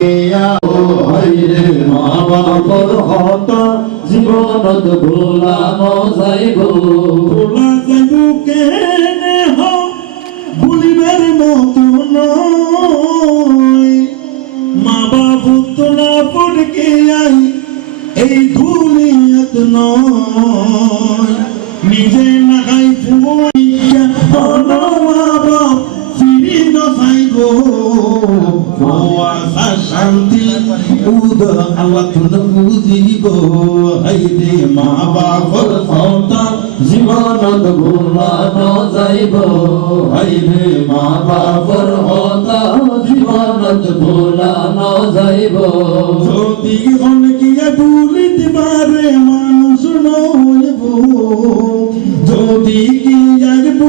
মা বাবার হতা জীবনত ভোলানো যাইব ভোলা যাইব কেনে ভুলিবার মতো নয় মা বাবু তোলা পড়কে আই এই দুনিয়াত নয় নিজে না খাই ফুয়া মা বাপ ফিরি ন যাইব শান্তি উদ আল্লাহ তুন বুঝিব হাইরে মা বাবার হতা জীবনত ভোলানো যাইব হাইরে মা বাবার হতা জীবনত ভোলানো যাইব যদি অনেকে ভুলিতে পারে মানুষ নইব যদি কি যাইব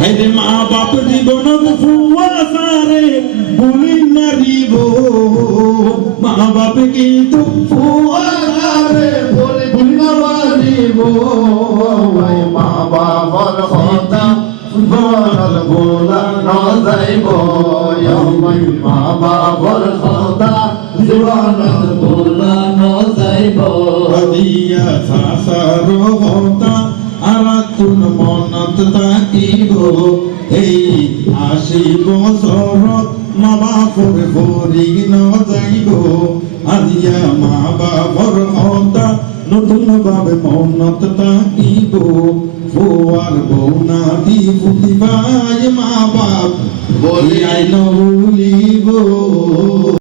হাইরে মা বাপ জীবনত ফুয়া সারে ভুলি নারিব মা বাপ কিন্তু ফুয়া সারে ভুলি নারিব মা বাবার হতা জীবনত ভোলানো যাইব মা বাবার হতা জীবনত ভোলানো যাইব দিয়া সাসার হতা আরাতুন মনত তাকিব এই 80 বছৰত মা বাপর ভরি ন যাইব আদিয়া মা বাপর